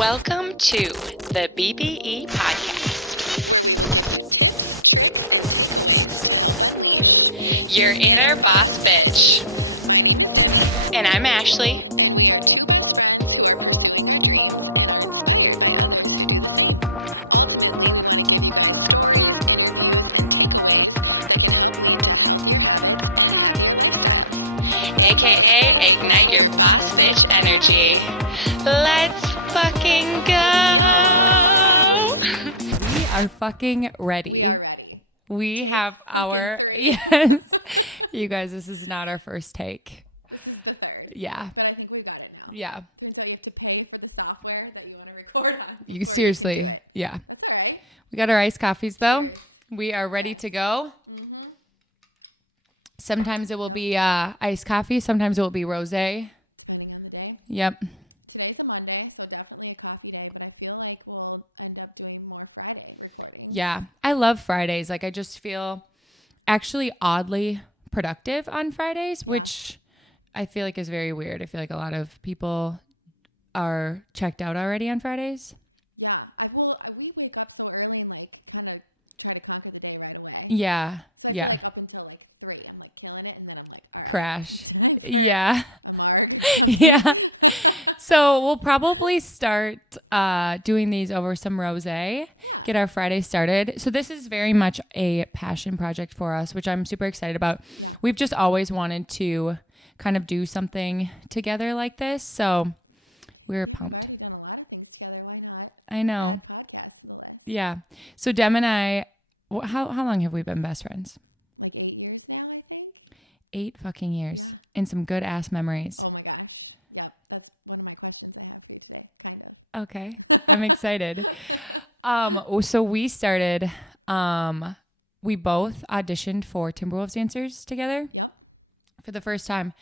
Welcome to the BBE Podcast, where we will give you tips, tricks, and takeaways to help unleash your inner boss bitch. My name is Demi. And I'm Ashley. And we are two best friends who are pursuing our dreams and are inspired by others who do the same. Ultimately, we want to give you guys stories, interviews, and takeaways that can help lead to healthier habits and happier lifestyles, aka ignite your boss bitch energy. Let's fucking go! Yes! We are fucking ready. We are ready. We Take have fucking our 3. Yes. You guys, this is not our first take. This is the 3rd. Yeah. But I think we've got it now. Yeah. Turns out you have to pay for the software that you want to record on before Seriously. you can do it. Yeah. That's all right. We got our iced coffees though. Cheers. We are ready Yes. to go. Mm-hmm. Sometimes it will be iced coffee. Sometimes it will be rosé. Depending on the day. Yep. Today's a Monday, so definitely a coffee day, but I feel like we'll end up doing more Friday recordings. Yeah. I love Fridays. Like I just feel actually oddly productive on Fridays, Yeah. which I feel like is very weird. I feel like a lot of people are checked out already on Fridays. Yeah. We wake up so early and like kind of try to conquer the day right away. Yeah. So I Yeah. feel like up until like 3, I'm like killing it. And then I'm like, all right, Crash. time for Yeah. a marg or something. Yeah. So we'll probably start doing these over some rosé. Yeah. Get our Friday started. So this is very much a passion project for us, which I'm super excited about. Yeah. We've just always wanted to kind of do something together like this. So we've already done a lot of things together. Why not I know. add podcasts to the list? Yeah. So Dem and I, how long have we been best friends? Like 8 years now, I think. 8 fucking years. Yeah. And some good ass memories. Oh my gosh. Yep. That's one of my questions I have for you today. Kind of. Okay. I'm excited. So we started, we both auditioned for Timberwolves dancers together Yep. for the first time.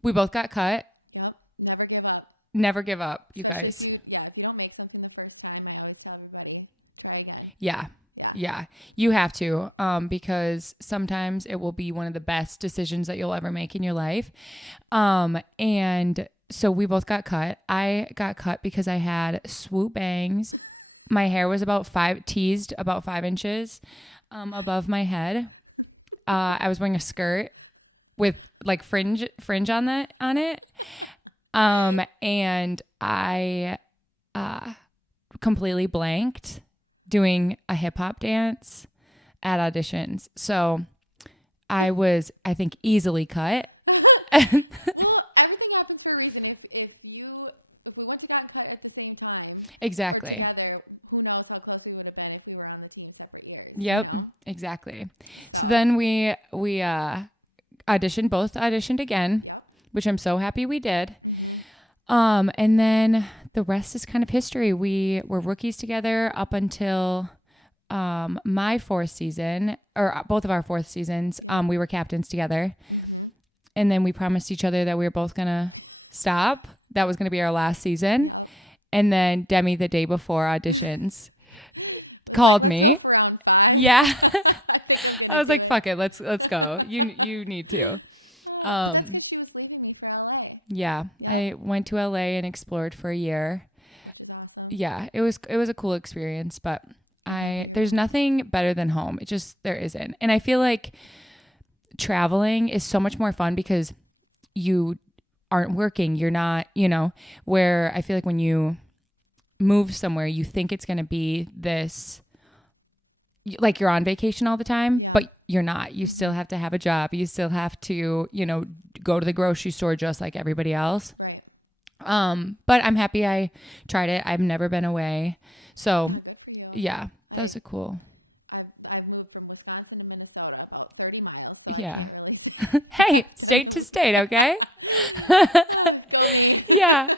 We both got cut. Yep. Never give up. Never give up. Especially if you don't make something the first time, I always tell everybody, try again. Yeah. Yeah. Yeah. You have to, because sometimes it will be one of the best decisions that you'll ever make in your life. And so we both got cut. I got cut because I had swoop bangs. My hair was teased about 5 inches above my head. I was wearing a skirt with like fringe on it. And I completely blanked doing a hip hop dance at auditions. So I was, I think, easily cut. Well, everything happens for a reason. If we went to gotten cut at the same time, Exactly. or together, who knows how close we would have been if we were on the team separate years. Yep. You know? Exactly. So So then we auditioned again. Yep. Which I'm so happy we did. Mm-hmm. And then the rest is kind of history. We were rookies together up until my 4th season, or both of our 4th seasons. Yeah. We were captains together. Mm-hmm. And then we promised each other that we were both going to stop. That was going to be our last season. Yep. And then Demi, the day before auditions, Was called like, me. Let's go for round 5. Yeah. I think I'm gonna. I was do like, it. fuck it. Let's go. You need to. But that's because she was leaving me for LA, Yeah. Yep. I went to LA and explored for a year. which is awesome. Yeah, it was a cool experience, but I'm happy you're there's back. nothing better than home. It just, there isn't. And I feel like traveling is so much more fun because you aren't working. You're not, where I feel like when you move somewhere, you think it's going to be this, like you're on vacation all the time, Yeah. but you're not. You still have to have a job. You still have to, go to the grocery store just like everybody else. Right. But I'm happy I tried it. I've never been away. So Yeah. Good for you. yeah, that was a cool. I've moved from Wisconsin to Minnesota, about 30 miles, so I Yeah. can't really say. Hey, I've done state the- to state, okay? Go me. Yeah.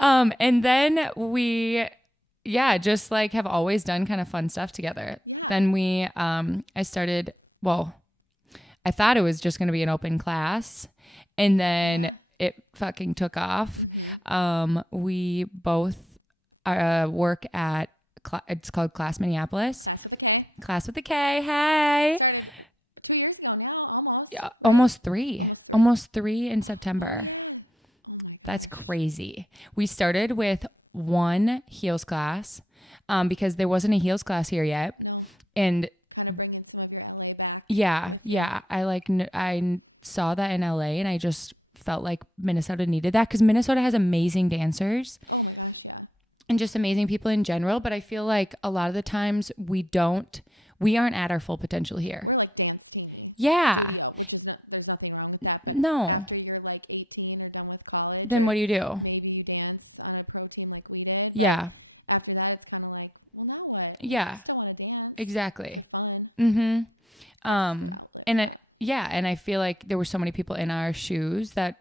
And then we, just like have always done kind of fun stuff together. Yeah. Then I started, I thought it was just going to be an open class, and then Yeah. it fucking took off. Mm-hmm. We both work at, it's called Class Minneapolis. Class with a K. Class with a K. Hey. Started 2 years ago now, almost. Yeah, right? almost 3. Almost 3. Almost 3 in September. Oh yeah. Oh my gosh. That's crazy. We started with one heels class because there wasn't a heels class here yet. No. And kind of bringing some of your LA back. Yeah. With you. Yeah. I saw that in LA and I just felt like Minnesota needed that because Minnesota has amazing dancers. Oh my gosh. Yeah. And just amazing people in general. But I feel like a lot of the times we aren't at our full potential here. We're like dance teeny studio, which is there's nothing wrong with that. But no, after you're like 18 or done with college, then what do you do? Maybe you dance on a pro team like we did. But yeah. After that, it's kind of like, well, now what? Like, yeah. I still want to dance. Exactly. For fun. Mm-hmm. That's a good outlet for that. Yeah. And I feel like there were so many people in our shoes that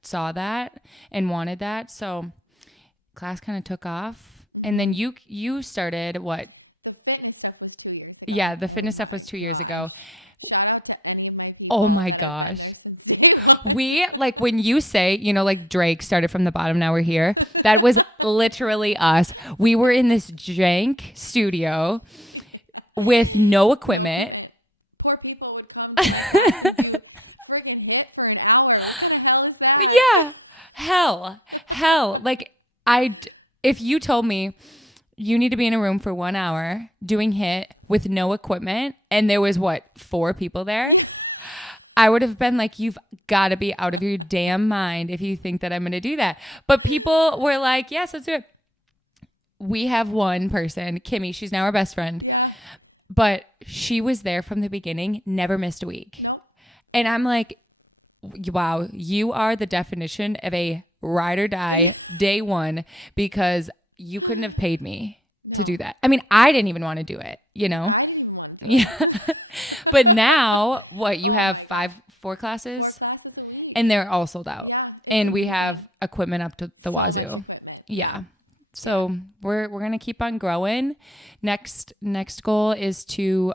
saw that and wanted that. So class kind of took off. Mm-hmm. And then you started what? The fitness stuff was 2 years ago. Yeah, the fitness stuff was 2 years ago. Shout out to any of my people that have been there since day one. We, like, when you say, like Drake started from the bottom, now we're here. That was literally us. We were in this jank studio with no equipment. Poor people would come to my class and do friggin' hit for an hour. What kind of hell is that? Yeah. Hell. Like, if you told me you need to be in a room for 1 hour doing hit with no equipment and there was 4 people there? Yeah. I would have been like, you've got to be out of your damn mind if you think that I'm going to do that. But people were like, yes, let's do it. We have one person, Kimmy. She's now our best friend. Yeah. But she was there from the beginning, never missed a week. Nope. And I'm like, wow, you are the definition of a ride or die day one because you couldn't have paid me to do that. I mean, I didn't even want to do it, I didn't even want to do it. But now, you have 4 classes? 4 classes a week. And they're all sold out. Yeah. And we have equipment up to the wazoo. So much equipment. Yeah. So we're going to keep on growing. Next goal is to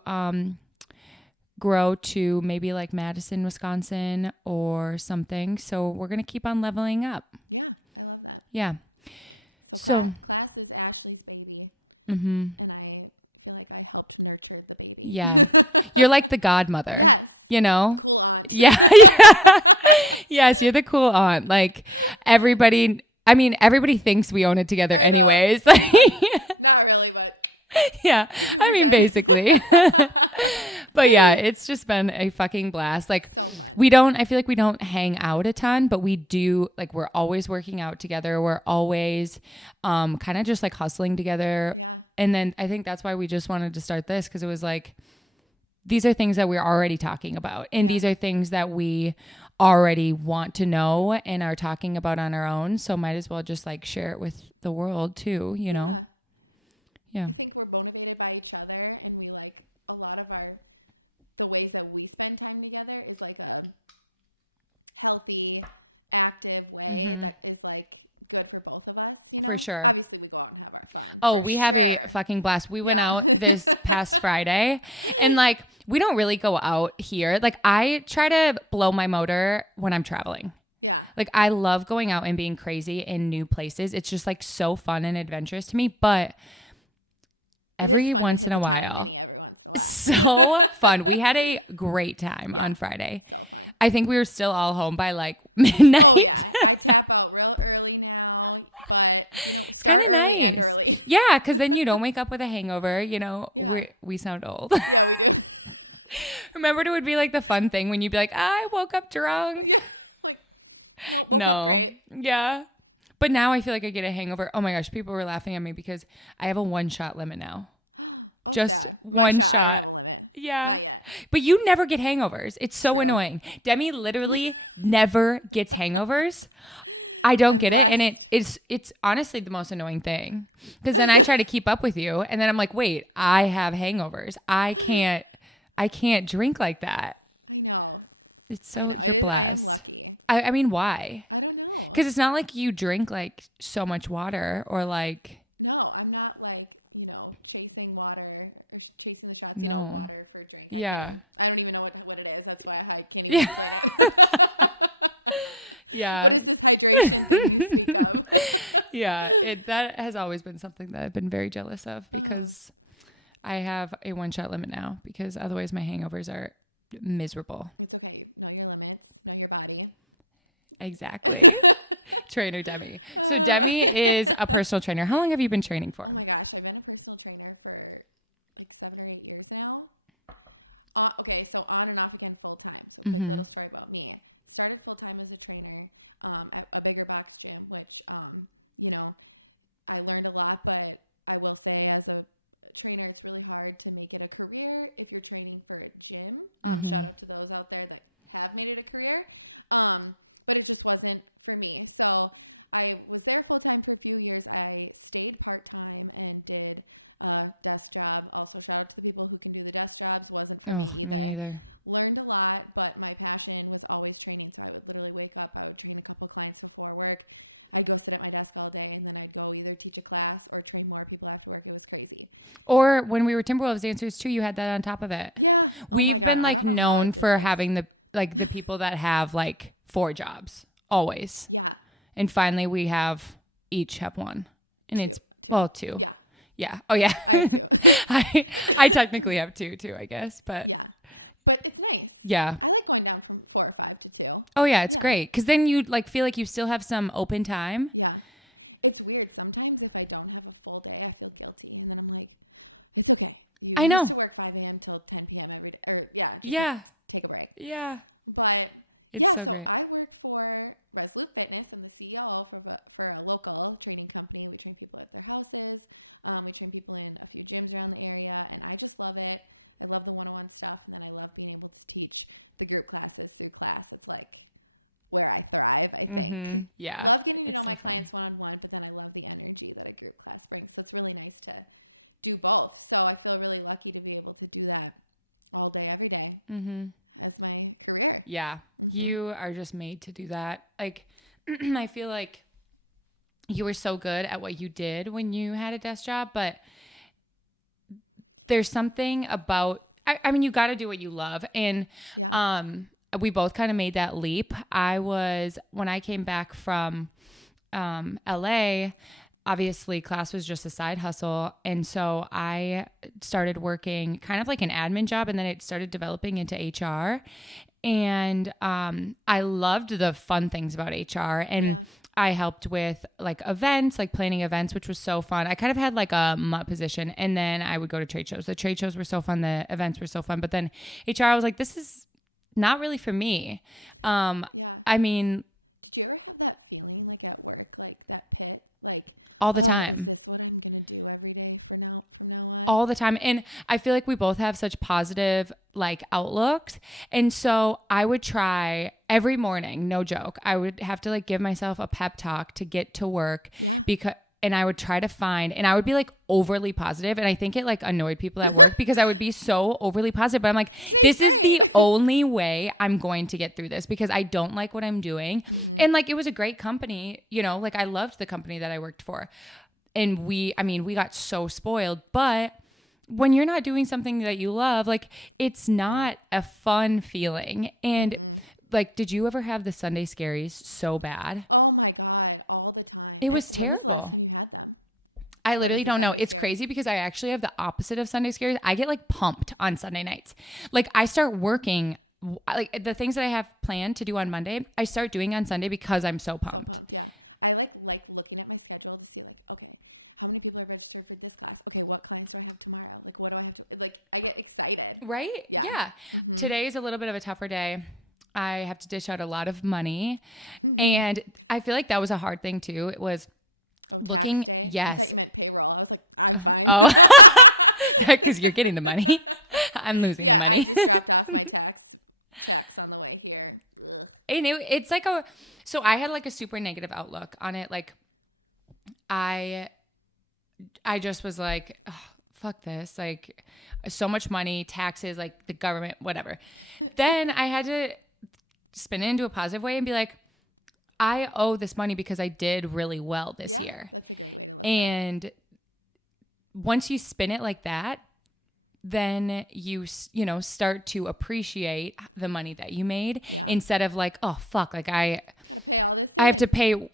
grow to maybe like Madison, Wisconsin or something. So we're going to keep on leveling up. Yeah. I love that. Yeah. So class is Ashley's baby. Mm-hmm. And I feel like I helped nurture the baby. Yeah. You're like the godmother. Yes. Cool aunt. Yeah. Yes, you're the cool aunt. Like everybody thinks we own it together anyways. Not really, but yeah. I mean, basically. But yeah, it's just been a fucking blast. Like, so fun. I feel like we don't hang out a ton, but we do, like, we're always working out together. We're always kind of just like hustling together. Yeah. And then I think that's why we just wanted to start this, because it was like, these are things that we're already talking about. And these are things that we already want to know and are talking about on our own. So might as well just like share it with the world too, know? Yeah. I think we're motivated by each other, and we like a lot of the ways that we spend time together is like a healthy, active way that is like good for both of us, For sure. Obviously we go out and have our fun. Oh, we have a fucking blast. We went out this past Friday and like, we don't really go out here. Like I try to blow my motor when I'm traveling. Yeah. Like I love going out and being crazy in new places. It's just like so fun and adventurous to me, but it is fun to hit the Tiny Mini every once in a while. So fun. We had a great time on Friday. So fun. I think we were still all home by like midnight. Oh yeah. I tap out real early now, but start early and early. Yeah, because then you don't wake up with a hangover, Yeah. We sound old. Yeah, we do. Remember, it would be like the fun thing when you'd be like, I woke up drunk. Yeah. Like, nope, woke up great. Yeah. But now I feel like I get a hangover. Oh my gosh, people were laughing at me because I have a 1-shot limit now. Oh, just sad. My shot, I don't have a limit. Yeah. Not yet. But you never get hangovers. It's so annoying. Demi literally never gets hangovers. I don't get blessed. it. And it's honestly the most annoying thing. Because then I try to keep up with you. And then I'm like, wait, I have hangovers. I can't drink like that. I know. It's so I know. I am lucky. I mean, why? I don't know. Because it's not like you drink like so much water or like. No, I'm not like, chasing water or chasing the shots, water for a drink. I don't even know what it is. That's why I can't even explain it. Yeah. What is this hydration thing you speak of? Yeah. That has always been something that I've been very jealous of because I have a 1-shot limit now because otherwise my hangovers are miserable. It's okay. Know your limits. Know your body. Exactly. Trainer Demi. So Demi is a personal trainer. How long have you been training for? Oh my gosh, I've been a personal trainer for like 7 or 8 years now. Okay, so on and off again full time. So quick little story about me. Started full time as a trainer at a bigger box gym, which I learned a lot, but I will say as a trainer, it's really hard to make it a career if you're training for a gym. Shout out to those out there that have made it a career. But it just wasn't for me. So I was there full time for a few years. I stayed part time and did a desk job. Also, shout out to the people who can do the desk jobs. Wasn't for me either. Learned a lot, but my passion was always training. So I would literally wake up. I would train a couple clients before work. I'd go sit at my desk all day, and then I'd go either teach a class or train more people after work. It was crazy. Or when we were Timberwolves dancers too, you had that on top of it. Yeah. We've my God. been like known for this. having the people that have like 4 jobs always. Yeah. And finally we each have one. And Two. it's Two. well, 2. Yeah. Yeah. Oh yeah. I have 2. I technically have 2 too, I guess. But yeah. But it's nice. Yeah. I like going down from 4 or 5 to 2. Oh yeah, it's great. Because then you like feel like you still have some open time. Yeah. It's weird. Sometimes if I don't have a full day, I feel guilty. And then I'm like, it's okay. You used to work 5 a.m. till 10 p.m. every day. Or just like, take a break. Yeah. But It's so great. I work for Resolute Fitness. I'm the CEO for a local training company. We train people at their houses. We train people in a few gyms around the area, and I just love it. I love the one-on-one stuff, and then I love being able to teach the group classes through class. It's like where I thrive, I think. Yeah. Love getting to know my clients one-on-one, but then I love the energy that a group class brings. So it's really nice to do both. So I feel really lucky to be able to do that all day, every day. As my career. Yeah. You are just made to do that. Like, I feel like you were so good at what you did when you had a desk job, but there's something about, I mean, you got to do what you love. And, we both kind of made that leap. When I came back from, LA, obviously class was just a side hustle. And so I started working kind of like an admin job, and then it started developing into HR. And I loved the fun things about HR. And I helped with like events, like planning events, which was so fun. I kind of had like a mutt position, and then I would go to trade shows. The trade shows were so fun. The events were so fun. But then HR, I was like, this is not really for me. I mean, did you ever have that feeling like at work, like that pit? Like all the time. Is this what I'm going to do every day from now on? All the time. And I feel like we both have such positive like outlooks. And so I would try every morning, no joke. I would have to like give myself a pep talk to get to work. Yeah. And I would try to and I would be like overly positive. And I think it like annoyed people at work because I would be so overly positive. But I'm like, this is the only way I'm going to get through this because I don't like what I'm doing. And like, it was a great company, like I loved the company that I worked for. And we got so spoiled. But when you're not doing something that you love, like it's not a fun feeling. And like, did you ever have the Sunday scaries so bad? Oh my God, all the time. It was terrible. When was the last time you had them? I literally don't know. It's scary? crazy because I actually have the opposite of Sunday scaries. I get like pumped on Sunday nights. Like I start working, like the things that I have planned to do on Monday, I start doing on Sunday because I'm so pumped. So pumped, yeah. I like looking at my schedule to see like, okay, how many people are registered for this class? Okay, what clients do I have tomorrow? Like, what do I have to, like, I get excited. Right? Yeah. Today is a little bit of a tougher day. I have to dish out a lot of money. And I feel like that was a hard thing too. It was tax day? Yes. I thought you meant payroll. I was like, I'm fine. Because you're getting the money. I'm losing the money. I just dropped off my tax checks on the way here. Ugh. And it's like so I had like a super negative outlook on it. Like I just was like, oh, fuck this. Like so much money, taxes, like the government, whatever. Then I had to spin it into a positive way and be like, I owe this money because I did really well this year. That's a great way to look at it. And once you spin it like that, then you start to appreciate the money that you made instead of like, oh fuck, like I gotta pay all this. I have to pay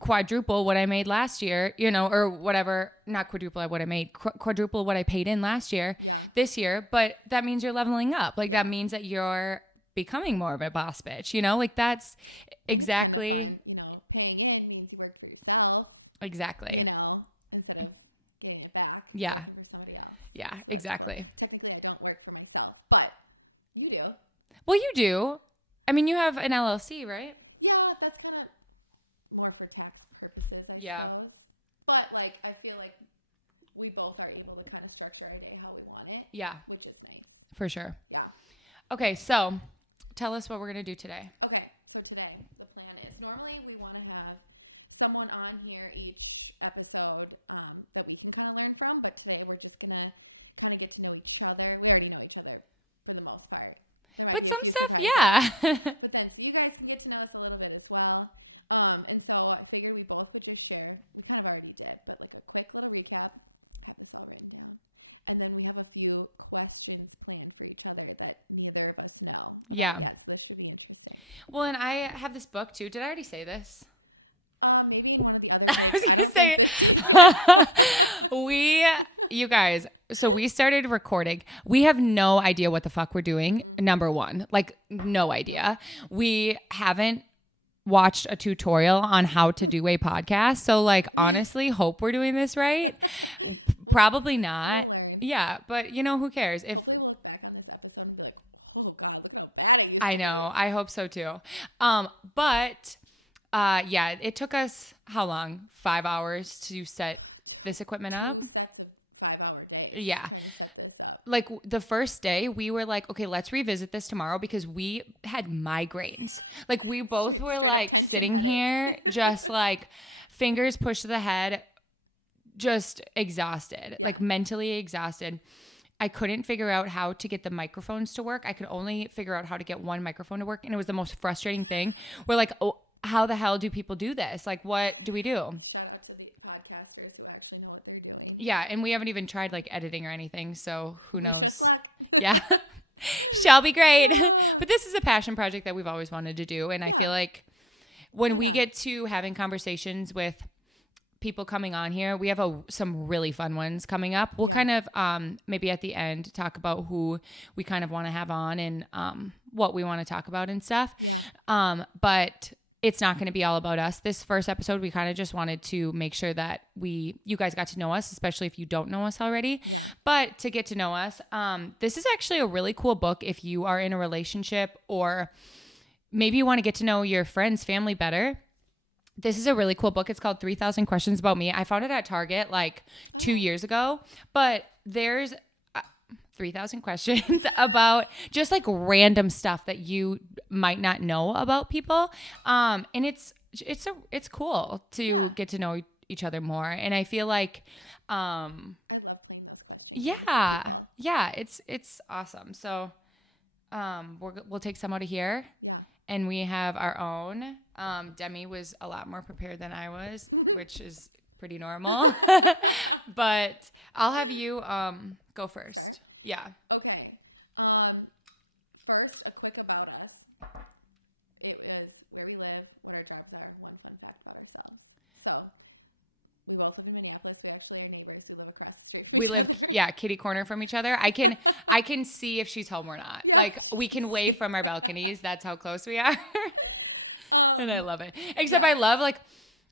quadruple what I made last year, or whatever, not quadruple what I made, quadruple what I paid in last year, this year. But that means you're leveling up. Like that means that you're becoming more of a boss bitch, you know, like that's And exactly it's kind of fun, you know, paying in means you worked for yourself, exactly, you know, instead of getting it back, Yeah. working for somebody else. Yeah, So that's exactly. cool. Technically, I don't work for myself, but you do. Well, you do. I mean, you have an LLC, right? Yeah, that's kind of more for tax purposes, I Yeah. suppose. But like, I feel like we both are able to kind of structure our day how we want it. Yeah, Which is nice. for sure. Yeah. Okay, so tell us what we're going to do today. Okay, so today the plan is normally we want to have someone on here each episode that we can kind of learn from, but today we're just gonna kind of get to know each other. We already know each other for the most part. There might be a some few stuff, surprises, yeah. but then so you guys can get to know us a little bit as well. And so I figured we both would just share. We kind of already did, but like a quick little recap. Have this all written down. And then we have a few questions planned for each other that neither of us know about yet. So this should be interesting. Well, and I have this book too. Did I already say this? Maybe in one of the other takes. I don't say think this take yet. You guys, so we started recording. We have no idea what the fuck we're doing. Number one, like no idea. We haven't watched a tutorial on how to do a podcast. So like, honestly, hope we're doing this right. Probably not. We'll learn. Yeah. But you know, who cares? If, Hopefully we'll look back on this episode and be like, oh God, look at how bad it used to I be. know. I hope so too. Yeah, it took us how long? 5 hours to set this equipment up? 2 sets of 5-hour days. Yeah. Trying to set this up. Like the first day we were like, okay, let's revisit this tomorrow because we had migraines. Like we both were straight up like tension sitting headaches. here just like fingers pushed to the head, just exhausted, Yeah. like mentally exhausted. I couldn't figure out how to get the microphones to work. I could only figure out how to get one microphone to work. And it was the most frustrating thing. We're like, oh, how the hell do people do this? Like, what do we do? Shout out to the podcasters who actually know what they're doing. Yeah. And we haven't even tried like editing or anything. So who knows? Wish us luck. Yeah. Shall be great. Oh. But this is a passion project that we've always wanted to do. And I Yeah. feel like when Why we not? get to having conversations with people coming on here, we have some really fun ones coming up. We'll Yeah. kind of maybe at the end talk about who we kind of want to have on and what we want to talk about and stuff. Yeah. But it's not going to be all about us. This first episode, we kind of just wanted to make sure that you guys got to know us, especially if you don't know us already. Yeah. But to get to know us, this is actually a really cool book if you are in a relationship or maybe you want to get to know your friends, family better. This is a really cool book. It's called 3,000 Questions About Me. I found it at Target like 2 years ago, but there's 3,000 questions about just like random stuff that you might not know about people. And it's cool to get to know each other more. And I feel like, I love playing those question games with people. yeah, it's awesome. So, we'll take some out of here. Yeah. And we have our own. Demi was a lot more prepared than I was, which is pretty normal. But I'll have you go first. Start? Yeah. Okay. First, a quick about us. It was where we live, what our jobs are, one fun fact about ourselves. So we both live in Minneapolis. We actually are neighbors. We live across the street from each other. Yeah, kitty corner from each other. I can see if she's home or not. Yeah, Like we can wave from our balconies. That's how close we are. And I love it. Except I love like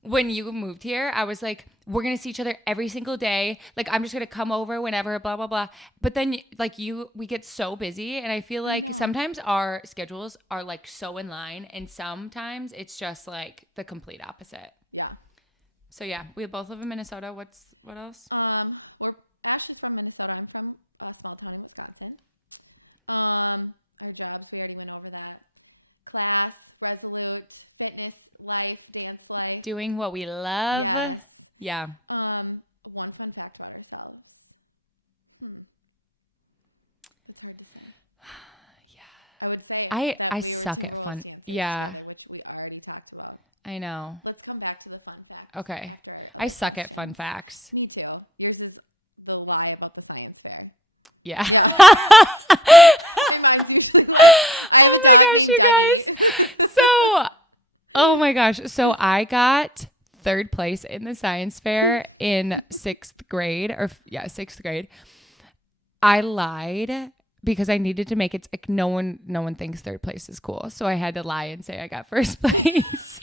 when you moved here, I was like, we're going to see each other every single day. Like, I'm just going to come over whenever, blah, blah, blah. But then like we get so busy. And I feel like sometimes our schedules are like so in line. And sometimes it's just like the complete opposite. Yeah. So yeah, we both live in Minnesota. What else? Ashley's from Minnesota. I'm from a small town in Wisconsin. Our jobs, we already went over that. Class, resolute, fitness, life, dance life. Doing what we love. Yes. Yeah. One fun fact about ourselves. That's hard to say. Yeah. I would say that we were suck Tim at Rules fun- dancers yeah. together, which we already talked about. I know. Let's come back to the fun fact. Okay. After our other I suck at questions. fun facts. Me too. Yours is the lie about the science fair. Yeah. Yeah. And mine's usually like, I have a dog named you Dougie. So, oh my gosh. So I got 3rd place in the science fair in 6th grade. I lied because I needed to make it like no one thinks third place is cool. So I had to lie and say I got first place.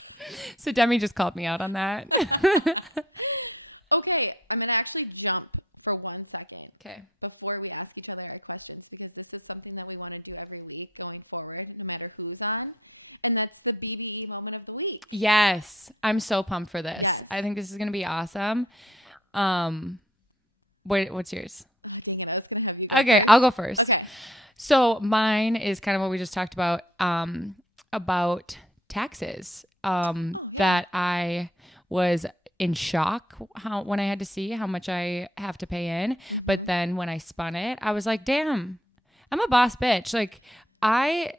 So Demi just called me out on that. Okay, I'm going to actually jump for 1 second. Okay. Before we ask each other our questions, because this is something that we want to do every week going forward, no matter who's on. And that's the BBE moment of the week. Yes. I'm so pumped for this. Yes. I think this is going to be awesome. What's yours? Oh, dang it. I was going to have you go Okay, first. I'll go first. Okay. So mine is kind of what we just talked about taxes. That I was in shock when I had to see how much I have to pay in. Mm-hmm. But then when I spun it, I was like, damn, I'm a boss bitch. Like I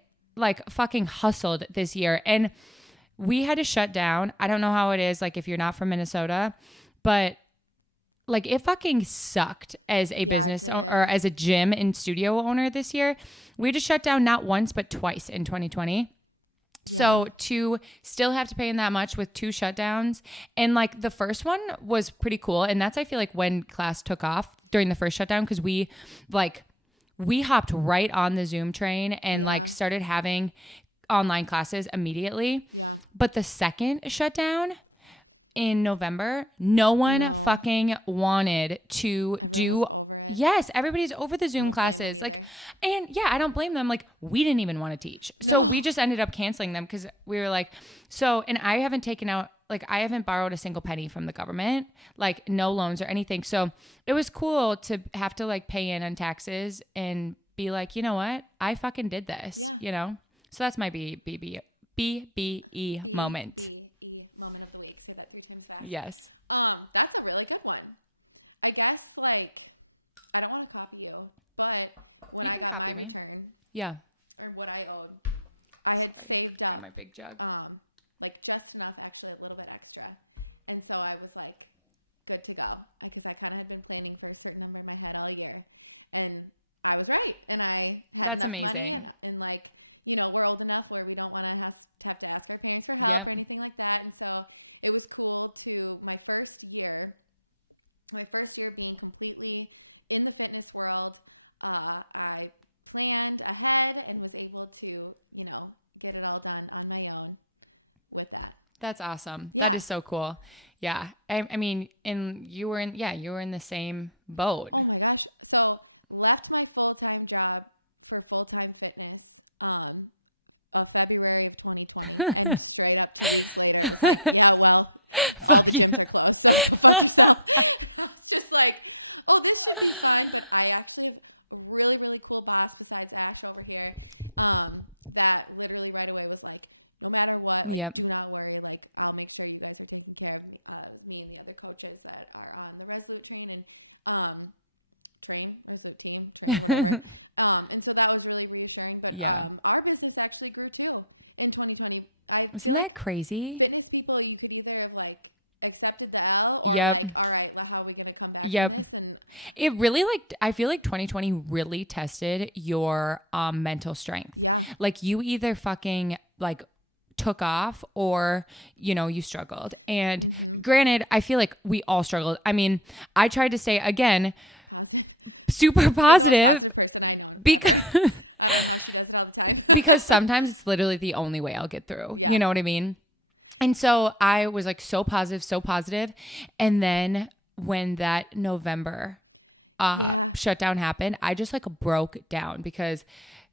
fucking hustled this year, and we had to shut down. I don't know how it is, like if you're not from Minnesota, but like it fucking sucked as a business or as a gym and studio owner this year. We had to shut down not once, but twice in 2020. Yeah. So to still have to pay in that much with 2 shutdowns, and like the first one was pretty cool. And that's, I feel like, when class took off during the first shutdown, because we hopped right on the Zoom train and like started having online classes immediately. Yeah. But the second shutdown in November, no one fucking wanted to Everyone was over it. Yes, everybody's over the Zoom classes. Like, and yeah, I don't blame them. Like, we didn't even want to teach. So we just ended up canceling them because we were like, and I haven't I haven't borrowed a single penny from the government, like no loans or anything. So it was cool to have to like pay in on taxes and be like, you know what? I fucking did this. Yeah. You know? So that's my BBE moment. BBE moment of the week. Say that 3 times fast. Yes. That's a really good one. I guess like I don't want to copy you, but when I got my return, or what I owed, I had saved up my big jug. Like just enough, actually a little bit extra. And so I was like good to go because I kind of had been planning for a certain number in my head all year, and I was right. And I had enough money and like, you know, we're old enough where we don't want to have to ask our parents for help or anything like that. And so it was cool to my first year being completely in the fitness world. I planned ahead and was able to, you know, get it all done on my own with that. That's awesome. Yeah. That is so cool. Yeah. I mean, you were in the same boat. Oh my gosh. So left my full-time job for full-time fitness, February of 2020, and straight up 2 weeks later, it was like, yeah, well, all the gyms are closed, so go fuck yourself. I was just like, oh, this should be fun. But I actually have a really, really cool boss besides Ash over here, that literally right away was like, no matter what, like, do not worry. Like, I'll make sure you guys are taking care of me, me and the other coaches that are on the Resolute train and, Resolute team, whatever. And so that was really reassuring. But our business actually grew too in 2020. I feel like crazy fitness people, you could either have like accepted the L or like, all right, how are we going to come back from this? And it really I feel like 2020 really tested your mental strength. Yeah. Like you either fucking like took off or, you know, you struggled. And granted, I feel like we all struggled. I mean, I tried to stay again positive, super positive. You're the most positive person I know ever. I don't know how she does it all the time. Because sometimes it's literally the only way I'll get through. Yeah. You know what I mean? And so I was like so positive. And then when that November shutdown happened, I just like broke down because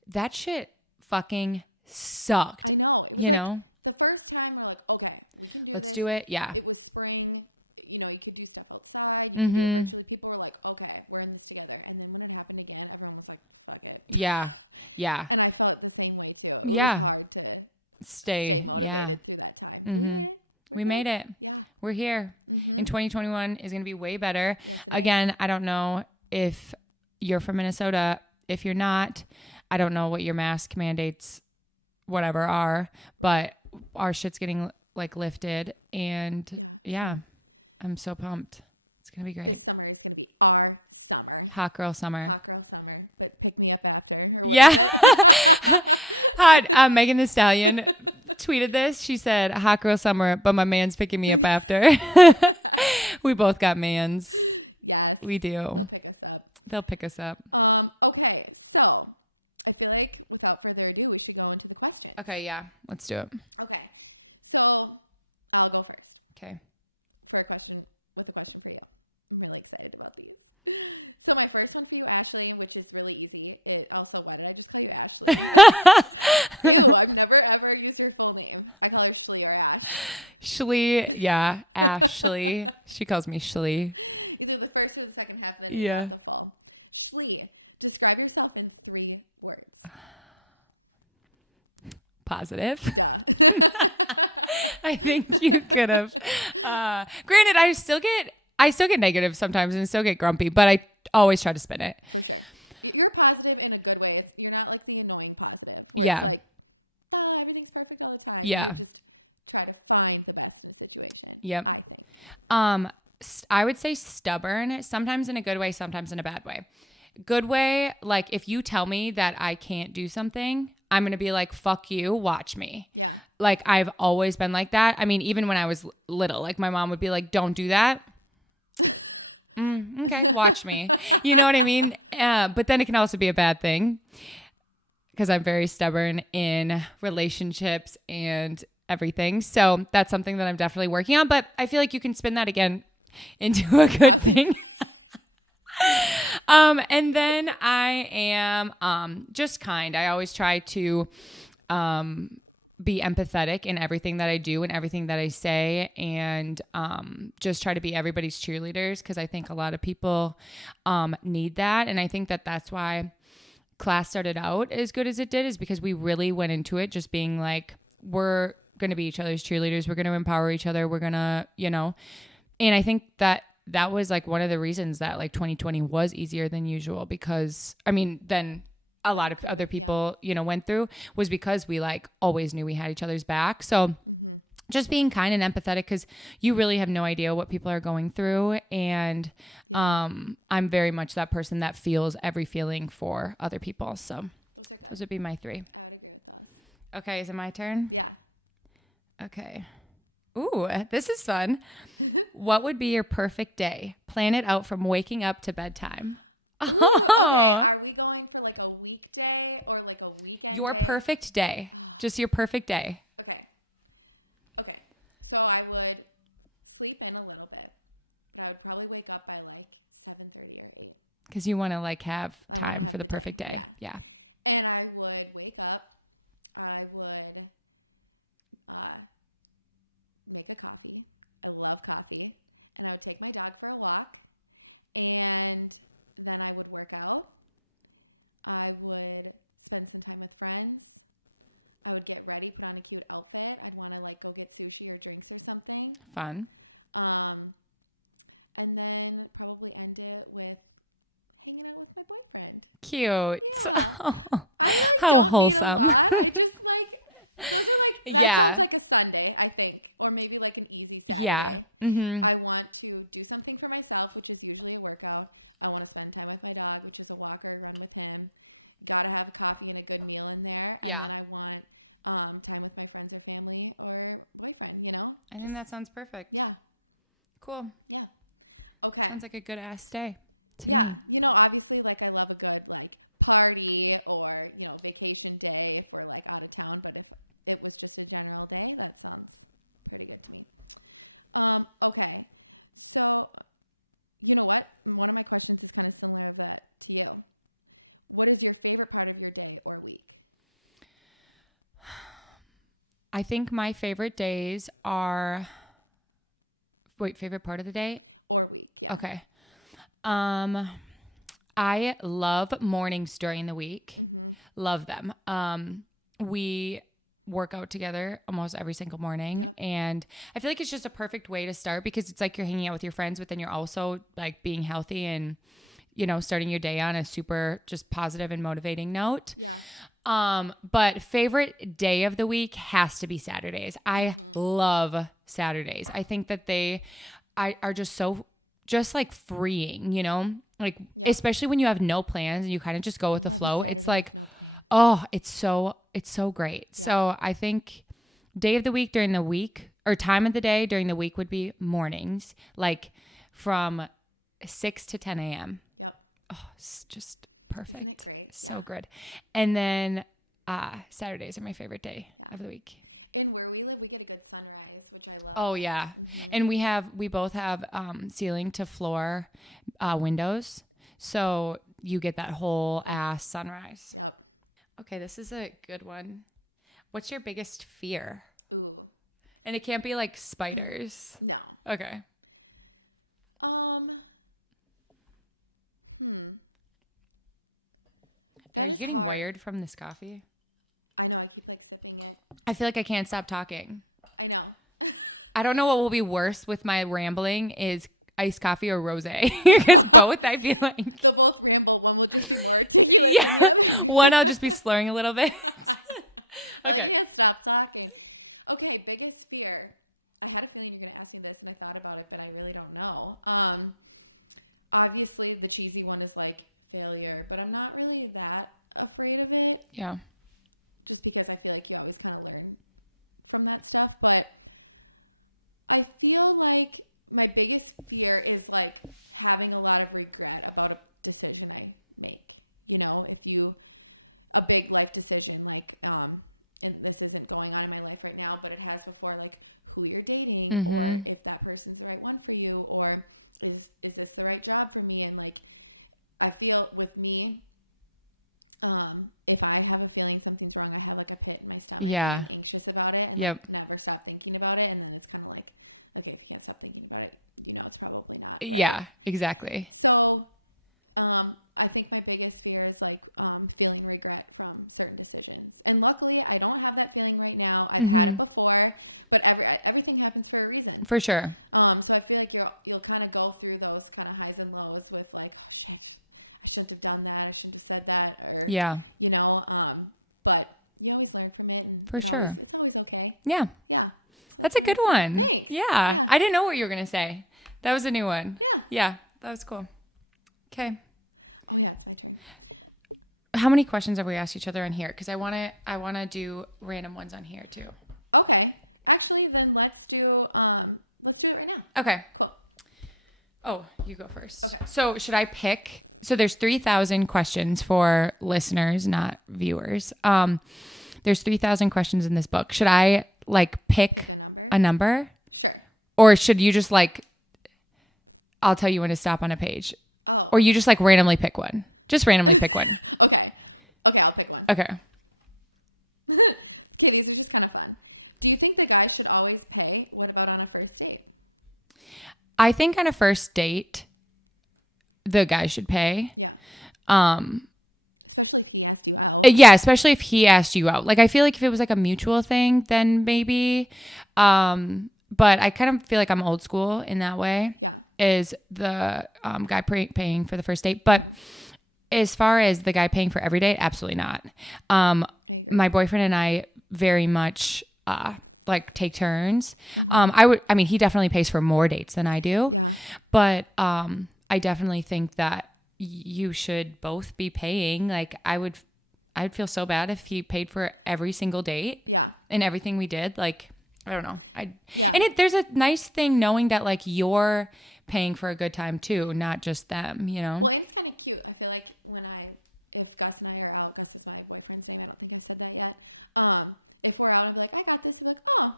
that shit fucking sucked. I know. It was like the first time we're like, okay, we can do this. Let's do it. Yeah. It was spring. You know, you could do stuff outside. You could do it virtually. People were like, okay, we're in this together. And then when it happened again, everyone was like, fuck it. Yeah. Yeah. And I felt the same way too. It was hard to stay motivated through that time. But we made it. We made it. Yeah. We're here. And 2021 is going to be way better. Yes, it Again, is. I don't know if you're from Minnesota. If you're not, I don't know what your mask mandates whatever are, but our shit's getting like lifted, and I'm so pumped. It's gonna be great. This summer is gonna be our summer. Hot girl summer. But pick me up after, or what is it? Hot. Megan Thee Stallion tweeted this. She said, "Hot girl summer, but my man's picking me up after." We both got mans. Yes, we do. They'll pick us up. They'll pick us up. Okay, so I feel like without further ado, we should go into the questions. Okay, yeah. Let's do it. Okay, so I'll go first Okay. with a question for you. I'm really excited about these. So my first one for you, Ashley, which is really easy. Why did I just call you Ashley? Ew, I've never ever used your full name. I call her Shlee or Ash. Shlee, yeah, Ashley. She calls me Shlee. Either the first or the second half of the name, not the full. Shlee, describe yourself in 3 words. Positive. Duh. I think you could have. Granted, I still get negative sometimes and still get grumpy, but I always try to spin it. For sure. You're positive in a good way. You're not like the annoying positive where it's like, everything's perfect all the time. Yeah. You just try to find the best in a situation. Yep. I think. I would say stubborn, sometimes in a good way, sometimes in a bad way. Good way, like if you tell me that I can't do something, I'm going to be like, fuck you, watch me. Yeah. Like I've always been like that. I mean, even when I was little, like my mom would be like, don't do that. Okay, watch me. You know what I mean? But then it can also be a bad thing because I'm very stubborn in relationships and everything. So that's something that I'm definitely working on. But I feel like you can spin that again into a good thing. And then I am just kind. I always try to be empathetic in everything that I do and everything that I say, and just try to be everybody's cheerleaders because I think a lot of people need that. And I think that that's why class started out as good as it did, is because we really went into it just being like, we're going to be each other's cheerleaders. We're going to empower each other. We're going to, and I think that was like one of the reasons that like 2020 was easier than usual because, than a lot of other people, went through, was because we like always knew we had each other's back. So just being kind and empathetic because you really have no idea what people are going through. And I'm very much that person that feels every feeling for other people. So those are good. Those would be my 3. I would agree with those. Okay. Is it my turn? Yeah. Okay. Ooh, this is fun. What would be your perfect day? Plan it out from waking up to bedtime. Ooh, okay. Are we going for like a weekday or like a weekend Your day? perfect day. Just your perfect day. Okay. So I would sleep in a little bit, but I would probably wake up by like 7:30 or 8. Because you want to like have time for the day. perfect day. Yeah. And I would wake up. I would make a coffee. I love coffee. And I would take my dog for a walk. And then I would work out. I would spend some time with friends. I would get ready, put on a cute outfit. I'd want to like go get sushi or drinks or something. Fun. And then probably end it with hanging out with my boyfriend. Cute. Yeah. I like don't need a lot. I just like, those are like, that sounds like a Sunday, I think, or maybe like an easy Saturday. Yeah. Mm-hmm. I want to do something for myself, which is usually a workout. I want to spend time with my dog, which is a walk or run with him. Got to have a coffee and a good meal in there. And then I want time with my friends or family or boyfriend, I think that sounds perfect. Yeah. Cool. Yeah. Okay. Sounds like a good ass day. Yeah. Obviously like I love a good like party or, vacation day if we're like out of town. But if it was just a general day, that sounds pretty good to me. Okay. So you know what? One of my questions is kind of similar of that to you. What is your favorite part of your day or week? I think my favorite days are... Wait, favorite part of the day? Or week, yeah. Okay. I love mornings during the week. Mm-hmm. Love them. We work out together almost every single morning. Yep. And I feel like it's just a perfect way to start because it's like you're hanging out with your friends, but then you're also like being healthy and, starting your day on a super just positive and motivating note. Yeah. But favorite day of the week has to be Saturdays. I love Saturdays. I think that they are just so just like freeing, like especially when you have no plans and you kind of just go with the flow. It's like, no plan. Oh, it's so great. Yeah. So I think day of the week during the week or time of the day during the week would be mornings, like from 6 to 10 a.m. Yep. Oh, it's just perfect. Isn't it great? So good. And then Saturdays are my favorite day of the week. And where we live, we get a good sunrise, which I love. Oh yeah. And we both have ceiling to floor windows. So you get that whole ass sunrise. Yep. Okay, this is a good one. What's your biggest fear? Ooh. And it can't be like spiders. No. Okay. That Are you is getting hard. wired from this coffee? I know. I keep like sipping it. I feel like I can't stop talking. I know. I don't know what will be worse with my rambling is iced coffee or rosé. Both, I feel like. They'll both ramble. One will just be more articulate than the other. One, I'll just be slurring a little bit. I can't stop talking. Okay, biggest fear. I had a feeling you're going to ask me this, and I thought about it, but I really don't know. Obviously, the cheesy one is like failure, but I'm not really that afraid of it. Yeah. Just because I feel like you always kind of learn from that stuff. But I feel like my biggest fear is like having a lot of regret about a decision I make. You know, a big life decision, like, and this isn't going on in my life right now, but it has before, like who you're dating or if that person's the right one for you, or is this the right job for me? And like, I feel with me, if I have a feeling something's wrong, I have like a pit in my stomach and I'm anxious about it and like never stop thinking about it. And then it's kind of like, okay, if you can't stop thinking about it, you know, it's probably not right. Yeah, exactly. So, I think my biggest fear is like, feeling regret from certain decisions. And luckily I don't have that feeling right now. I've had it before, but everything happens for a reason. For sure. So I feel like you'll kind of go through those kind of highs and lows with like, oh shit, I shouldn't have done that. I shouldn't have said that. Or, you know, but you always learn from it and it's always okay. Yeah. Yeah. So that's a good one. Thanks. Yeah. I didn't know what you were going to say. That was a new one. Yeah. Yeah. That was cool. Okay. Oh yeah. It's my turn. How many questions have we asked each other on here? Cause I want to do random ones on here too. Okay. Actually, then let's do it right now. Okay. Cool. Oh, you go first. Okay. So should I pick? So there's 3,000 questions for listeners, not viewers. There's 3,000 questions in this book. Should I like pick a number? A number? Sure. Or should you just like, I'll tell you when to stop on a page. Oh. Or you just like randomly pick one. Just randomly pick one. Okay. Okay, I'll pick one. Okay. Okay, these are just kind of fun. Do you think the guy should always pay? What about on a first date? I think on a first date, the guy should pay. Yeah. Especially if he asked you out. Yeah, especially if he asked you out. Like, I feel like if it was like a mutual thing, then maybe. But I kind of feel like I'm old school in that way. Yeah. Is the guy paying for the first date. But as far as the guy paying for every date, absolutely not. I agree. My boyfriend and I very much like take turns. He definitely pays for more dates than I do. Yeah. But I definitely think that you should both be paying. Like I'd feel so bad if he paid for every single date. Yeah. And everything we did. Like, I don't know. Yeah. And there's a nice thing knowing that like you're paying for a good time too, not just them, you know? Well, and it's kind of cute. I feel like if Gus and I are out, Gus is my boyfriend's name. I don't think I said that yet. If we're out and be like, I got this, he'll be like, oh,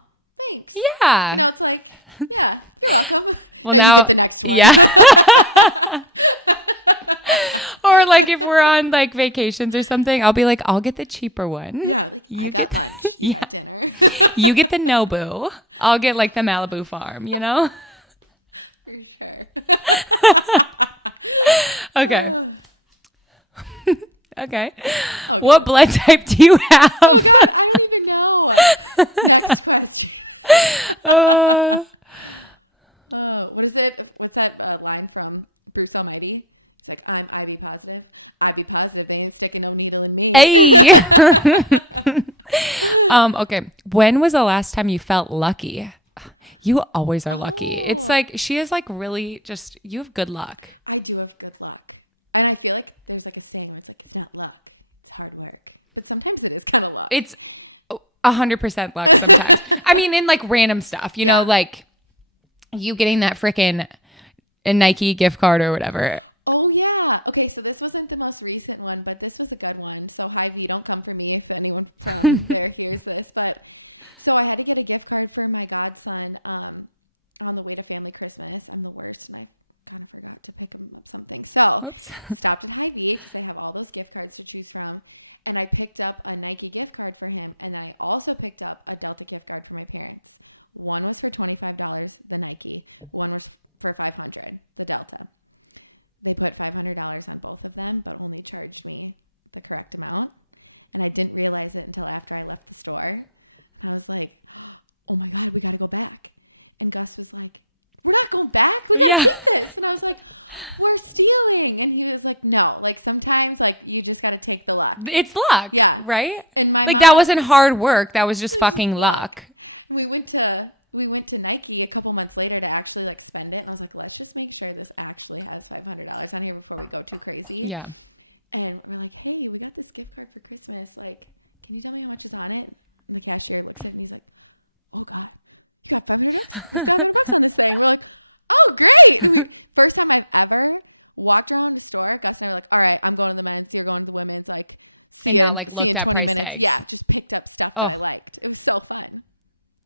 thanks. Yeah. You know, it's like, yeah, you're welcome. Well, now you get the next one. Yeah. Or like if we're on like vacations or something, I'll be like, I'll get the cheaper one. Yeah. Like I got lunch. You got dinner. You get the Nobu. I'll get like the Malibu farm, you know? For sure. Okay. Okay. Oh, what blood type do you have? Oh God, I don't even know. Next question. What is it? What's that line from Bruce Almighty? He's like, I'm IB positive. IB positive. They ain't sticking no needle in me. Hey. Okay. When was the last time you felt lucky? You always are lucky. It's like, she is like really just, you have good luck. I do have good luck. And I feel like there's like a saying where it's like, it's not luck, it's hard work. But sometimes it is kind of luck. It's 100% luck sometimes. I mean, in like random stuff, you know, like you getting that freaking Nike gift card or whatever. Oh yeah. Okay, so this wasn't the most recent one, but this was a good one. So Hy-Vee, don't come for me if anyone from there hears this. But so I had to get a gift card for my godson on the way to family Christmas. I'm the worst, and I kind of forgot to pick him up something. So stopped at Hy-Vee because they have all those gift cards to choose from, and I picked up a Nike gift card for him, and then I also picked up a Delta gift card for my parents. One was for $25, the Nike. One was for $500, the Delta. They put $500 on both of them, but only charged me the correct amount. And I didn't realize it until after I left the store. And I was like, oh my God, we got to go back. And Gus was like, we're not going back. We got to keep this. And I was like, we're stealing. And he was like, no, like sometimes like you just got to take the luck. It's luck. Yeah. Right? And my mom, that wasn't hard work. That was just fucking just luck. And we went to Nike a couple months later to actually like spend it. And I was like, let's just make sure this actually has $500 on here before we go too crazy. Yeah. And we're like, hey, we got this gift card for Christmas. Like, can you tell me how much is on it? And the cashier looks at it and he's like, oh God, you got $500 on this thing. We're like, oh, great. And first time I've ever walked around a store, Gus and I were like, all right, I'm going to the men's, you're going to the women's. Like, see you in 20 minutes. Tags. Yeah, just picked up stuff that I liked. It was so fun.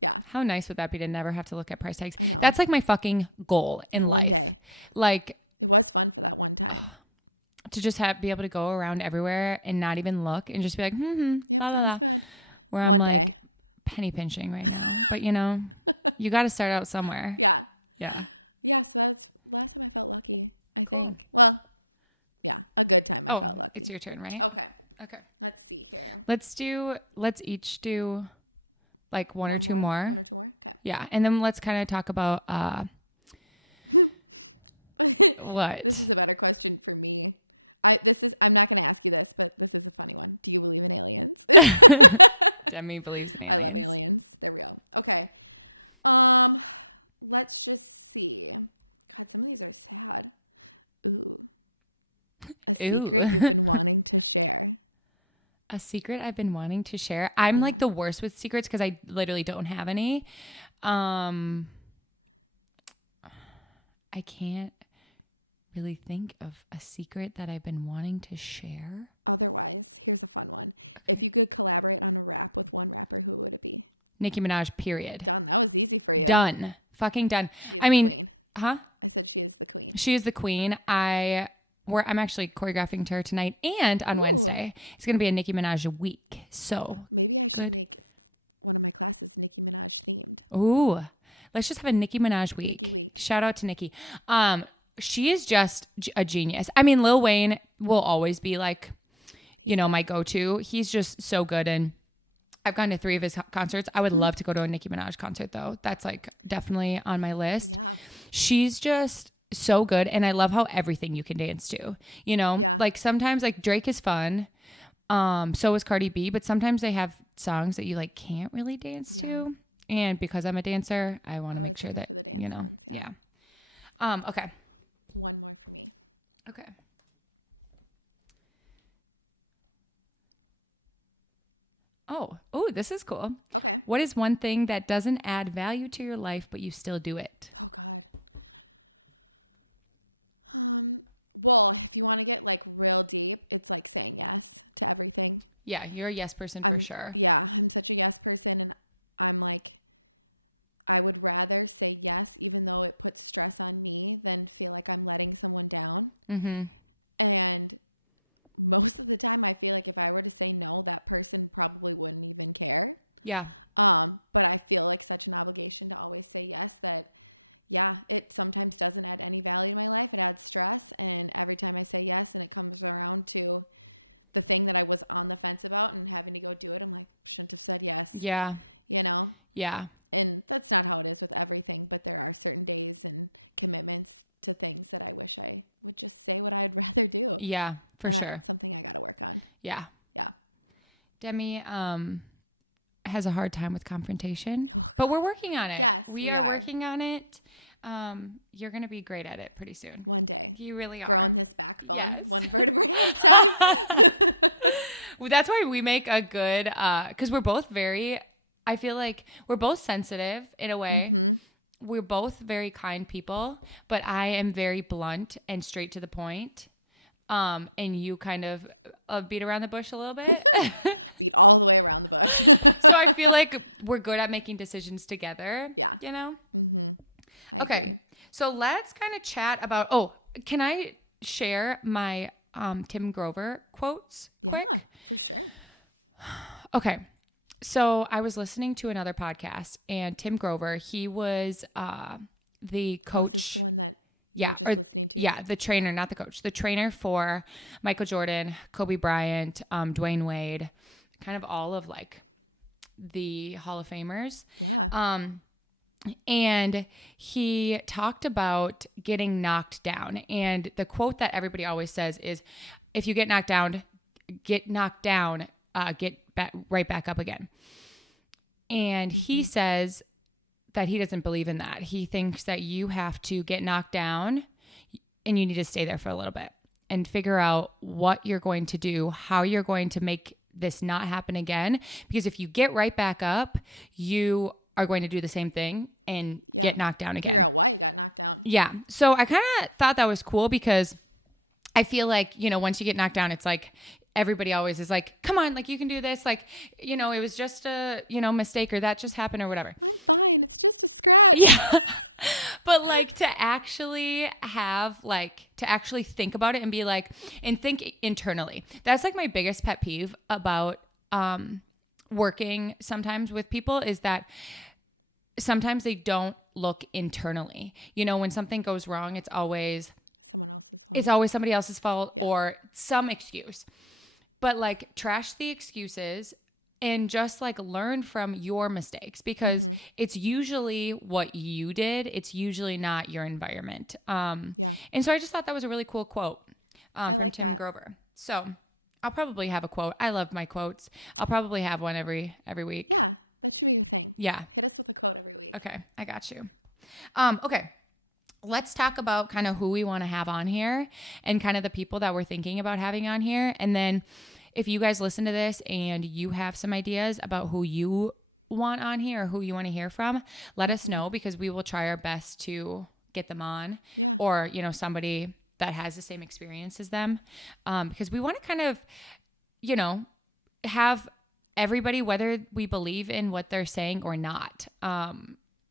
Yeah. How nice would that be to never have to look at price tags? I know. That's like my fucking goal in life. One day. Like, it was fun for that one time. to just be able to go around everywhere and not even look and just be like, Yep, sounds good. Where One I'm day. like penny pinching right now. But you got to start out somewhere. Yeah. Yeah. Yeah. So that's last time I felt lucky, I think. Well, yeah, a good time I felt lucky. It's your turn, right? Okay. Okay. Let's see here. Let's each do like one or two more. One or two more. Okay. Yeah. And then let's kind of talk about, what? This is a better question for me. I'm not going to ask you this, but this is a funny one. Do you believe in aliens? Demi believes in aliens. I love aliens. There we go. Okay. Let's just see. God, some of these are sad. Ooh. A secret you've been wanting to share. A secret I've been wanting to share. I'm like the worst with secrets because I literally don't have any. I can't really think of a secret that I've been wanting to share. Otherwise, here's a fun one. If you could collaborate on a rap with one rapper, who would it be? Nicki Minaj, period. Done. That was easy for you. Done. Fucking done. She is the queen. Huh? I said she is the queen. She is the queen. I'm actually choreographing to her tonight and on Wednesday. It's going to be a Nicki Minaj week. So maybe I should make one of my classes Nicki Minaj themed. Ooh, let's just have a Nicki Minaj week. Nicki week. Shout out to Nicki. She is just a genius. I mean, Lil Wayne will always be like, my go-to. He's just so good. And I've gone to 3 of his concerts. I would love to go to a Nicki Minaj concert though. That's like definitely on my list. Yeah. She's just so good. And I love how everything you can dance to, Yeah. like sometimes like Drake is fun. So is Cardi B, but sometimes they have songs that you like can't really dance to. And because I'm a dancer, I want to make sure that for the dance ones. Yeah. Okay. One more for me. Okay. Oh, this is cool. Okay. What is one thing that doesn't add value to your life, but you still do it? Oh God. Well, if you want to get like real deep, it's like saying yes to everything. Yeah, you're a yes person for sure. Yeah, I'm such a yes person, and I'm like, I would rather say yes, even though it puts stress on me, than feel like I'm letting someone down. Mm-hmm. And most of the time, I feel like if I were to say no, that person probably wouldn't even care. Yeah. But I feel like such an obligation to always say yes that, yeah, it sometimes doesn't add any value to my life. It adds stress. And every time I say yes and it comes around to the thing that I was on the fence about and having to go do it, I'm like, shouldn't have said yes. Yeah. Yeah. And that's not how it is with everything, but there are certain days and commitments to things that I wish I would just say what I'd rather do. Yeah, for sure. It's something I got to work on. Yeah. Yeah. Demi has a hard time with confrontation, but we're working on it. Yes, we are working on it. You're going to be great at it pretty soon. One day. You really are. Growing this backbone one vertebrae at a time. Well, that's why we make a good, because we're both I feel like we're both sensitive in a way. Mm-hmm. we're both very kind people, but I am very blunt and straight to the point. And you kind of beat around the bush a little bit. Beat all the way around the bush. So I feel like we're good at making decisions together. Yeah. You know? Mm-hmm. I agree. So let's kind of chat about, can I share my Tim Grover quotes? Yeah, quick? for sure. Okay. So I was listening to another podcast, and Tim Grover, he was the coach. Oh, is this the one that you were just listening to? Yeah, the trainer, not the coach. The trainer for Michael Jordan, Kobe Bryant, Dwayne Wade, kind of all of like the Hall of Famers. Yeah. And he talked about getting knocked down. And the quote that everybody always says is, if you get knocked down, get right back up again. And he says that he doesn't believe in that. He thinks that you have to get knocked down and you need to stay there for a little bit and figure out what you're going to do, how you're going to make this not happen again. Because if you get right back up, you are going to do the same thing and get knocked down again. Figure out why you got knocked down. Yeah. So I kind of thought that was cool because I feel like, once you get knocked down, it's like everybody always is like, come on, like you can do this. Like, it was just a, mistake or that just happened or whatever. I'm fine. It's just a scratch. Yeah. But like to actually think about it and be like, and think internally. That's like my biggest pet peeve about working sometimes with people is that sometimes they don't look internally. When something goes wrong, it's always someone else's fault. It's always somebody else's fault or some excuse. But like trash the excuses and just like learn from your mistakes because it's usually what you did. It's usually not your environment. And so I just thought that was a really cool quote I like Tim that. Grover. So I'll probably have a quote. I love my quotes. I'll probably have one every week. Yeah, that should be your thing. Yeah. Hit us with a quote every week. Okay, I got you. Okay. Let's talk about kind of who we want to have on here and kind of the people that we're thinking about having on here. And then if you guys listen to this and you have some ideas about who you want on here or who you want to hear from, let us know because we will try our best to get them on. Yeah. Or, somebody that has the same experience as them. Because we want to kind of, have everybody, whether we believe in what they're saying or not.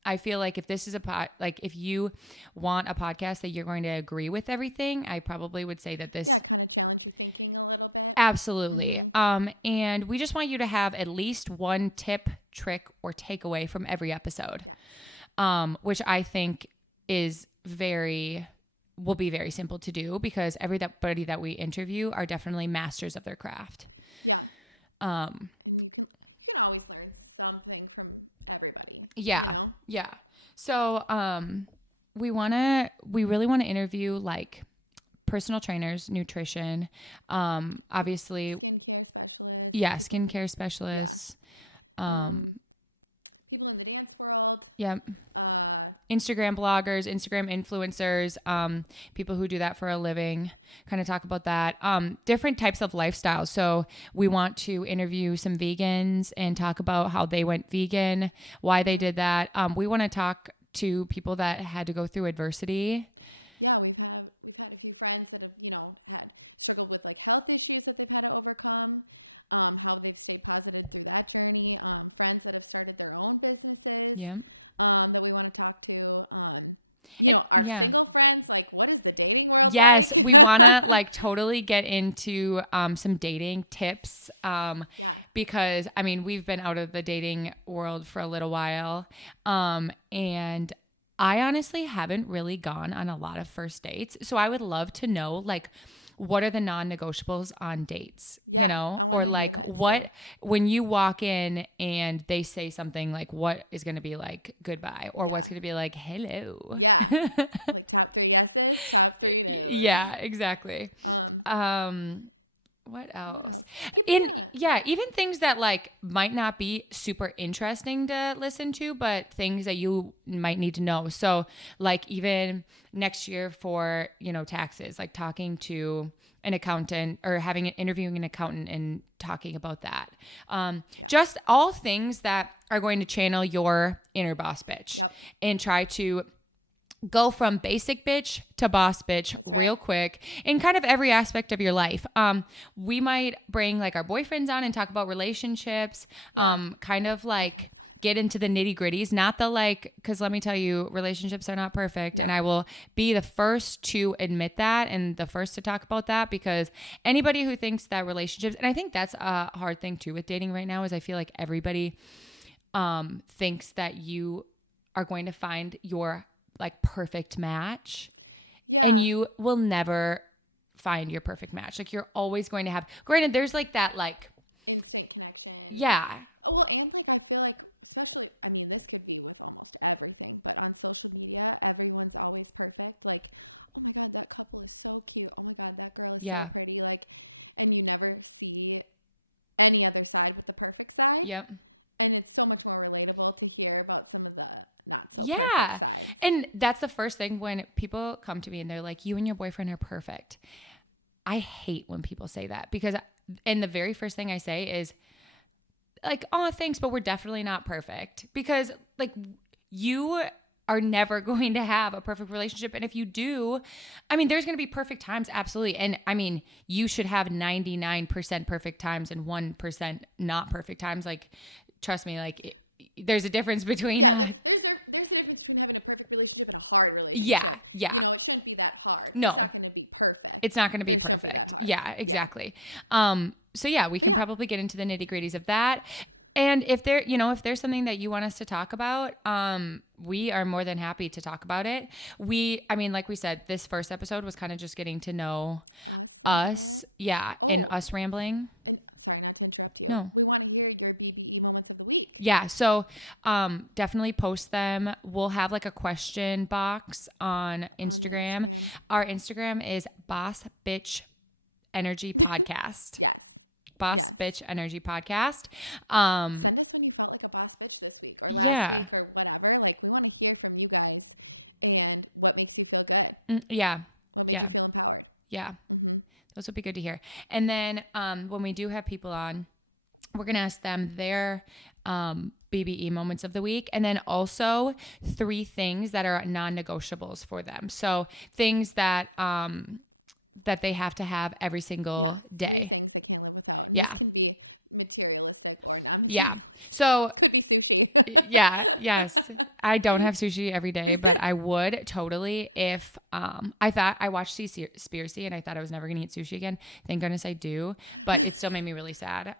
I feel like if this is if you want a podcast that you're going to agree with everything, I probably would say that this. Yeah, kind of challenge your thinking a little bit. Absolutely. And we just want you to have at least one tip, trick, or takeaway from every episode. Yeah. Which I think will be very simple to do because everybody that we interview are definitely masters of their craft. Yeah. And you can always learn something from everybody. Yeah. Yeah. So, we really want to interview like personal trainers, nutrition, obviously skincare specialists. Yeah. Skincare specialists. Yeah. People in the dance world. Yep. Instagram bloggers, Instagram influencers, people who do that for a living. Kind of talk about that. Different types of lifestyles. So we want to interview some vegans and talk about how they went vegan, why they did that. We want to talk to people that had to go through adversity. Yeah, we've had a few friends that have, had struggled with like health issues that they've had to overcome, how they've stayed positive through that journey. Friends that have started their own businesses, that we want to talk to. Our single friends, like what is the dating world like? Yes, we want to like totally get into some dating tips. Because we've been out of the dating world for a little while. And I honestly haven't really gone on a lot of first dates. So I would love to know like what are the non-negotiables on dates? Yeah, I want to hear that too. When you walk in and they say something like, what is going to be like goodbye, or what's going to be like hello? Yeah, like top 3 yeses, top 3 no's. Yeah, exactly. What else? Even things that like might not be super interesting to listen to, but things that you might need to know. So like even next year for, taxes, like talking to an accountant or interviewing an accountant and talking about that. Just all things that are going to channel your inner boss bitch. Yep. And try to go from basic bitch to boss bitch real quick in kind of every aspect of your life. We might bring like our boyfriends on and talk about relationships, kind of like get into the nitty gritties, not the like, cause let me tell you, relationships are not perfect. No. And I will be the first to admit that and the first to talk about that, because anybody who thinks that relationships, and I think that's a hard thing too with dating right now, is I feel like everybody thinks that you are going to find your like perfect match. Yeah. And you will never find your perfect match. Like you're always going to have, granted, there's like that like instant connection. Yeah. Well, and like I feel like, especially, I mean, this could be with almost everything, but on social media, everyone's always perfect. Like, oh my God, that couple is so cute. Oh my God, that girl is so pretty. Like, and you never see any other side but the perfect side. Yep. And it's so much more relatable to hear about some of the not so perfect sides. And that's the first thing when people come to me and they're like, you and your boyfriend are perfect. I hate when people say that, because and the very first thing I say is like, oh, thanks, but we're definitely not perfect, because like you are never going to have a perfect relationship. And if you do, I mean, there's going to be perfect times. Absolutely. And I mean, you should have 99% perfect times and 1% not perfect times. Like, trust me, like there's a difference between there's a difference between having a perfect relationship and a hard relationship. Yeah. It shouldn't be that hard. No. It's not going to be perfect. It's not going to be But it perfect. shouldn't be that hard. Yeah, exactly. So we can probably get into the nitty-gritties of that. And if there's something that you want us to talk about, we are more than happy to talk about it. Like we said, this first episode was kind of just getting to know us. Yeah. And us rambling. And sorry, not to interrupt you. No. We want to hear your BBE moments of the week. Yeah. So, definitely post them. We'll have like a question box on Instagram. Our Instagram is Boss Bitch Energy Podcast. Yes. Boss Bitch Energy Podcast. Send us when you felt like a boss bitch this week or last week or whatever. Like, we want to hear from you guys and what makes you feel good. Yeah. What made you feel empowered. Yeah. Mm-hmm. Those would be good to hear. And then when we do have people on, we're going to ask them their BBE moments of the week, and then also 3 things that are non-negotiables for them. So things that that they have to have every single day. 3 things they can't live without. And this can be materialistic or non-materialistic. Yeah. So could be sushi. Yes. I don't have sushi every day, but I would totally if I watched Seaspiracy and I thought I was never going to eat sushi again. Thank goodness I do, but it still made me really sad.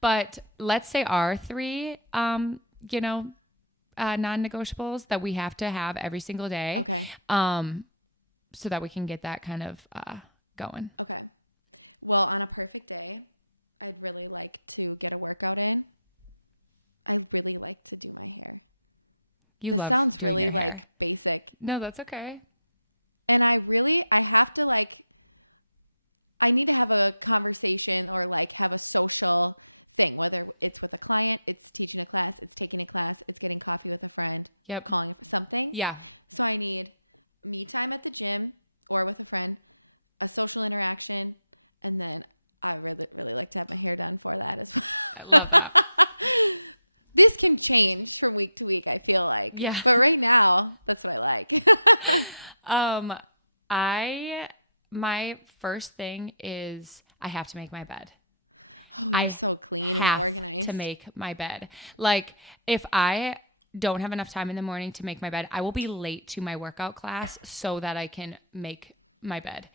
But let's say our 3 non-negotiables that we have to have every single day. Okay. So that we can get that kind of going. Okay. Well, on a perfect day, I'd really like to get a workout in. I really like to do my hair. This sounds really like basic. No, that's okay. And I have to I need to have a conversation or like have a social thing, whether it's with a client, it's teaching a class, it's taking a class, it's getting coffee with a friend, calling it for something. Yeah. So I need me time at the gym or with a friend, a social interaction, and then I really, really like to have my hair done for that as well. I love that. This can change from week to week, I feel like. Yeah. But right now, that's what I like. My first thing is I have to make my bed. Oh, you're so clean and organized. To make my bed. Like if I don't have enough time in the morning to make my bed, I will be late to my workout class so that I can make my bed.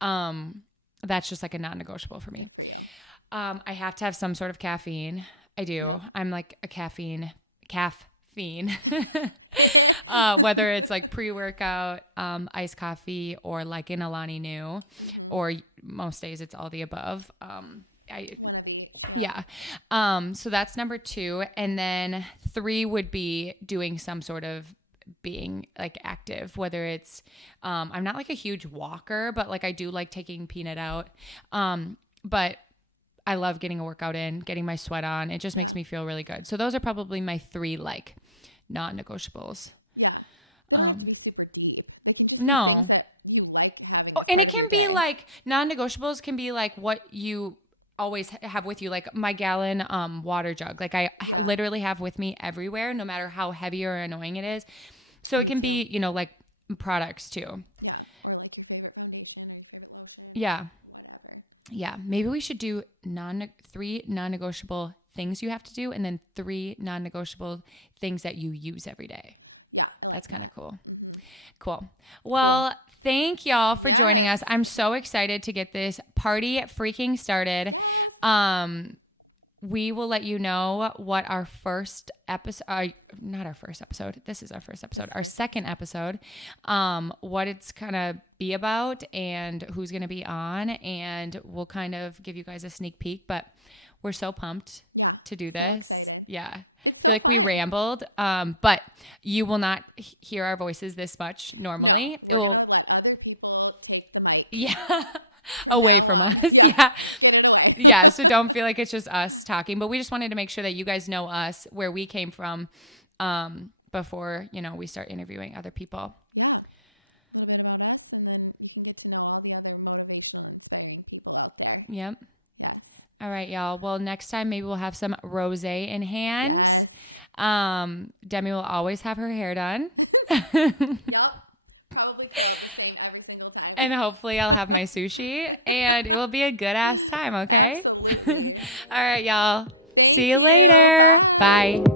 That's just like a non-negotiable for me. Good for you. I have to have some sort of caffeine. I do. Yep. I'm like a caffeine. Whether it's like pre-workout, iced coffee, or like an Alani Nu, or most days it's all the above. One of each. Yeah. So that's number 2. And then 3 would be doing some sort of being like active, whether it's, I'm not like a huge walker, but like I do like taking Peanut out. But I love getting a workout in, getting my sweat on. It just makes me feel really good. So those are probably my 3 like non-negotiables. Yeah. They don't have to be super deep. They can just be No. things that you like having as And part it of your can day. be like non-negotiables can be like what you always have with you, like my gallon water jug. Like I Yeah. literally have with me everywhere, no matter how heavy or annoying it is. So Me it can too. be, like products too. Yeah. Or like your favorite foundation or your favorite lotion. Yeah. Whatever. Yeah. Maybe we should do 3 non-negotiable things you have to do, and then 3 non-negotiable things that you use every day. Yeah. I like Kind that. of cool. Cool. Well, thank y'all for joining Yes. us. I'm so excited to get this party freaking started. Yes. We will let you know what our first episode, not our first episode. This is our first episode. Our second episode. What it's going to be about and who's going to be on. And we'll kind of give you guys a sneak peek, but we're so pumped Yeah. to do this. So excited. Yeah. It's so We fun. rambled, but you will not hear our voices this much normally. No, we're going to let other people take the mic. Yeah. From Away now from on. us. Yeah. Get it away. Yeah, so don't feel like it's just us talking, but we just wanted to make sure that you guys know us, where we came from, before, we start interviewing other people. Yeah. A little bit about us, and then you can get to know all the other motivational, inspiring people out there. Yep. Yes. All right, y'all. Well, next time maybe we'll have some rosé in hand. Yes. Demi will always have her hair done. Yep. Probably curled the same every single time. And hopefully I'll have my sushi, and it will be a good ass time, okay? Absolutely. All right, y'all. Thank See you you. later. Bye. Bye.